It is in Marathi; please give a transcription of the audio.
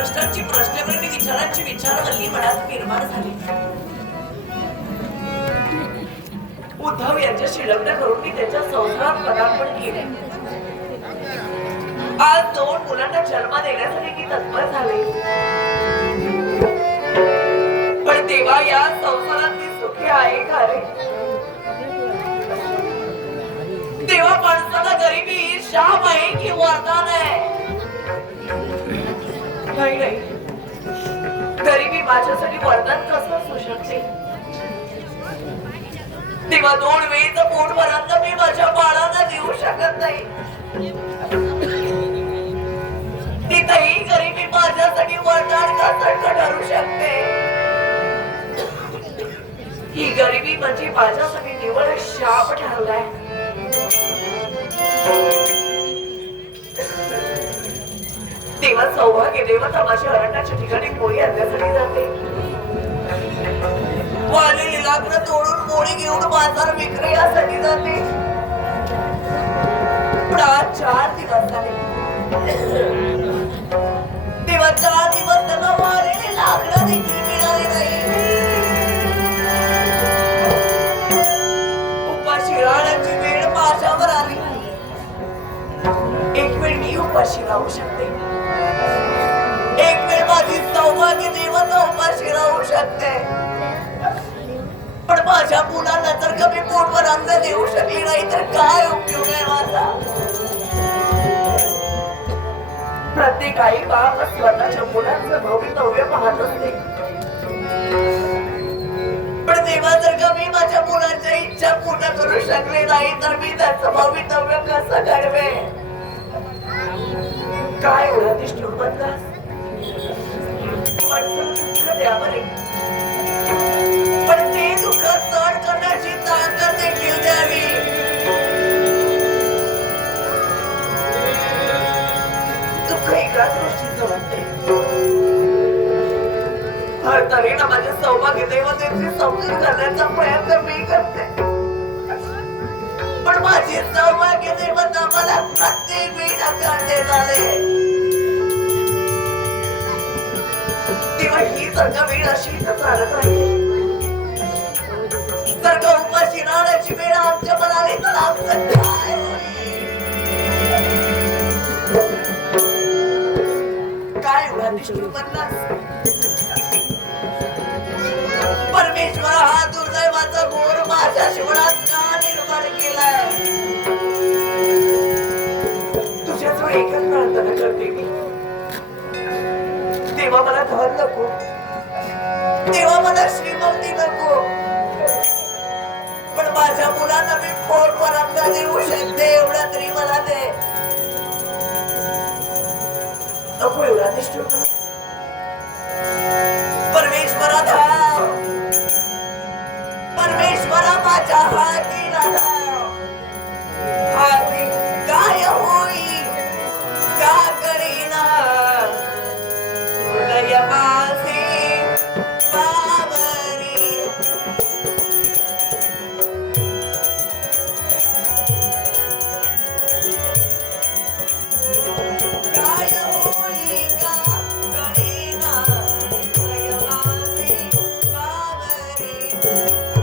प्रश्नांची प्रश्नवृत्ती विचारांची विचारवल्ली मनात निर्माण झाली. उद्धव यांच्याशी लग्न करून मी त्याच्या संसारात पदार्पण केले. आज दोन मुलांना जन्म देण्यासाठी मी तत्पर झाले. पण तेव्हा या संसारात मी सुखी आहे का रे? तेव्हा माणसाला गरिबी शाप आहे की वरदान आहे? नाही. गरिबी माझ्यासाठी वरदान कसं असू शकते? तेव्हा दोन वेळेचं पोट भरांना मी माझ्या बाळाला देऊ शकत नाही. तिथेही गरिबी माझ्यासाठी वरदान कसं ठरू शकते. ही गरिबी म्हणजे माझ्यासाठी निवड शाप ठरलाय. सौभाग्य देवता माझ्या अरण्याच्या ठिकाणी कोळी आणण्यासाठी जाते. वालेली लाकडं तोडून पोळी घेऊन बाजार विक्रयासाठी जाते. पण आज चार दिवस झाले. तेव्हा चार दिवस त्यांना वालेली लाकडं देखील. उपाशी राहू शकते. एक वेळ माझी सौभाग्य देवता उपाशी राहू शकते. पण माझ्या मुलांना जर कमी पोटवर अन्न देऊ शकली नाही तर काय उपयोग आहे माझा? प्रत्येक आई बाप स्वतःच्या मुलांचं भवितव्य पाहत असते. पण तेव्हा जर का मी माझ्या मुलांच्या इच्छा पूर्ण करू शकले नाही तर मी त्याचं भवितव्य कसं घडवे काय एवढा निष्ठूर पण ते दुःख सहन करण्याची ताकद देखील द्यावी. दुःख एका गोष्टीचं वाटते हर ना माझे सौभाग्य देवतेची समजून करण्याचा प्रयत्न मी करते. पण माझे सौभाग्य देवता मला प्रत्येक वेळी नकारले झाले तेव्हा ही वेळ अशी तर चालत राहील जर उपाशी राहण्याची वेळ आमच्या मनाने तर आमचं तेव्हा मला श्रीमंती नको. पण माझ्या मुलांना मी फोन परत देऊ शकते एवढं तरी मला दे. नको एवढा निष्ठूर. Música